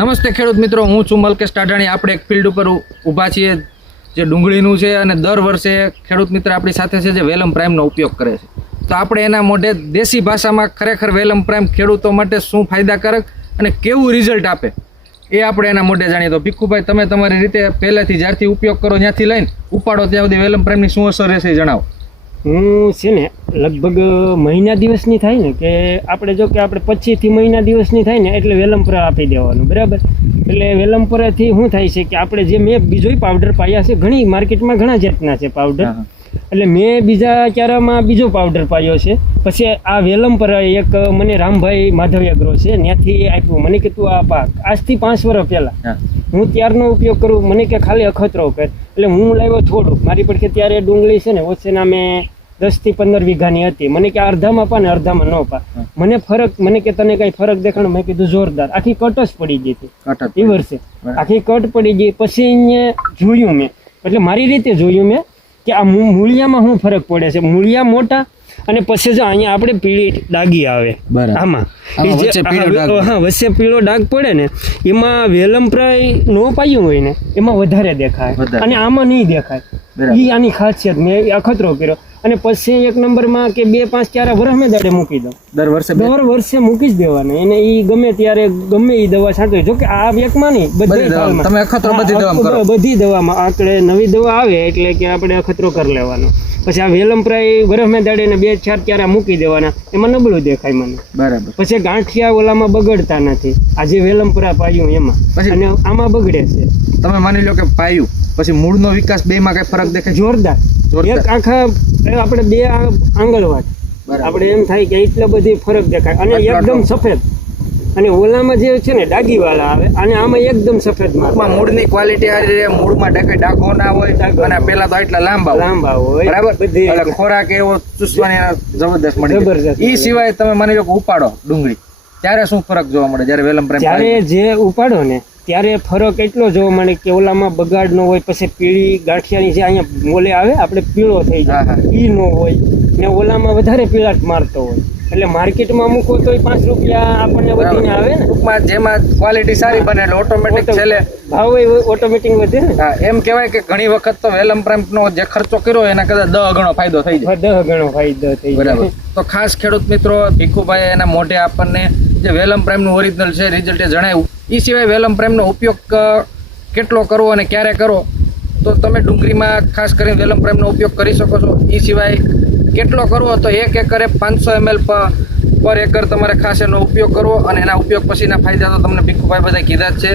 નમસ્તે ખેડૂત મિત્રો, હું છું મલકેશ ટાઢાણી. આપણે એક ફિલ્ડ ઉપર ઊભા છીએ જે ડુંગળીનું છે અને દર વર્ષે ખેડૂત મિત્ર આપણી સાથે છે જે વેલમ પ્રાઇમનો ઉપયોગ કરે છે. તો આપણે એના મોઢે દેશી ભાષામાં ખરેખર વેલમ પ્રાઇમ ખેડૂતો માટે શું ફાયદાકારક અને કેવું રિઝલ્ટ આપે એ આપણે એના મોઢે જાણીએ. તો ભીખુભાઈ, તમે તમારી રીતે પહેલાંથી જ્યારથી ઉપયોગ કરો ત્યાંથી લઈને ઉપાડો ત્યાં સુધી વેલમ પ્રાઇમની શું અસર રહેશે જણાવો. હું છે ને લગભગ મહિના દિવસની થાય ને કે આપણે જો કે આપણે 25 થી મહિના દિવસની થાય ને એટલે વેલમપરા આપી દેવાનું, બરાબર. એટલે વેલમપરાથી શું થાય છે કે આપણે જે મેં બીજો પાવડર પાયા છે, ઘણી માર્કેટમાં ઘણા જાતના છે પાવડર, એટલે મેં બીજા ક્યારામાં બીજો પાવડર પાયો છે. પછી આ વેલમપરા એક મને રામભાઈ માધવ એગ્રો છે ત્યાંથી આપ્યું, મને કે તું આ પાક આજથી 5 વર્ષ પહેલાં હું ત્યારનો ઉપયોગ કરું, મને કે ખાલી અખતરો કર. એટલે હું લાવ્યો થોડું, મારી પડખે ત્યારે ડુંગળી છે ને ઓછેના મેં 10 થી 15 વીઘાની હતી. મને કે અડધામાં પા ને અડધામાં ન પા. મને ફરક, મને કે તને કઈ ફરક દેખાણો? મેં કીધું જોરદાર. આખી કટ જ પડી ગઈ હતી એ વર્ષે, આખી કટ પડી ગઈ. પછી અહીંયા જોયું મેં, એટલે મારી રીતે જોયું મેં કે આ મૂળિયામાં શું ફરક પડે છે. મૂળિયા મોટા અને પછી જો અહીંયા આપણે પીળી ડાગી આવે આમાં, વચ્ચે પીળો ડાઘ પડે ને એમાં વેલમપ્રાય નો પાયું હોય ને એમાં વધારે દેખાય અને આમાં નહીં દેખાય. એ આની ખાસિયત, મેં અખતરો કર્યો. અને પછી એક નંબરમાં કે 2-5 ક્યારા વરસમાં દાડે મૂકી દઉં, દર વર્ષે મૂકી જ દેવાના એને. એ ગમે ત્યારે ગમે એ દવા છાંટવી, જો કે આ એકમાં નહીં, બધી દવામાં આપણે નવી દવા આવે એટલે કે આપણે અખતરો કરી લેવાનો. પછી આ વેલમપ્રાય વરસમાં દાડે ને 2-4 ક્યારા મૂકી દેવાના, એમાં નબળું દેખાય મને, બરાબર. પછી ગાંઠિયા ઓલામાં બગડતા નથી, આ જે વેલમપરા પાયું એમાં, અને આમાં બગડે છે. તમે માની લો કે પાયું પછી મૂળનો વિકાસ બેમાં કઈ ફરક દેખાય? જોરદાર. એક આખા આપણે 2 આંગળવાટ આપણે એમ થાય કે એટલા બધી ફરક દેખાય. અને એકદમ સફેદ, અને ઓલામાં જે છે ને ડાગી વાળા આવે અને આમાં એકદમ સફેદ માં મૂળની ક્વોલિટી સારી રહે, મૂળમાં ડાઘો ના હોય અને પેલા તો એટલા લાંબા હોય, બરાબર. બધી ખોરાક એવો ચૂસવાની જબરદસ્ત મળે. એ સિવાય તમે માની લો કે ઉપાડો ડુંગળી, ત્યારે શું ફરક જોવા મળે જ્યારે વેલમ પ્રાઇમ? ત્યારે જે ઉપાડો ને ત્યારે ફરક એટલો જોવા મળે કે ઓલામાં બગાડ ન હોય, પછી પીળી ગાંઠિયાની જે અહીંયા મોલે આવે આપણે પીળો થઈ જાય એ ન હોય, ને ઓલામાં વધારે પીળાટ મારતો હોય. એટલે માર્કેટમાં મૂકો તો 5 રૂપિયા આપણને વધીને આવે ને. ટૂંકમાં જેમાં ક્વોલિટી સારી બને એટલે ઓટોમેટિક છેલ્લે ભાવ ઓટોમેટિક વધે ને. એમ કહેવાય કે ઘણી વખત તો વેલમ પ્રાઇમનો જે ખર્ચો કર્યો એના કદાચ 10 ગણો ફાયદો થઈ જાય. 10 ગણો ફાયદો થઈ જાય, બરાબર. તો ખાસ ખેડૂત મિત્રો, ભીખુભાઈ એના મોઢે આપણને જે વેલમ પ્રાઇમનું ઓરિજિનલ છે રિઝલ્ટ જણાવ્યું. એ સિવાય વેલમ પ્રાઇમનો ઉપયોગ કેટલો કરવો અને ક્યારે કરવો, તો તમે ડુંગળીમાં ખાસ કરીને વેલમ પ્રાઇમનો ઉપયોગ કરી શકો છો. એ સિવાય કેટલો કરવો, તો 1 એકરે 500 ml પર એકર તમારે ખાસ એનો ઉપયોગ કરવો. અને એના ઉપયોગ પછીના ફાયદા તો તમને ભીખુભાઈ બધા કીધા જ છે.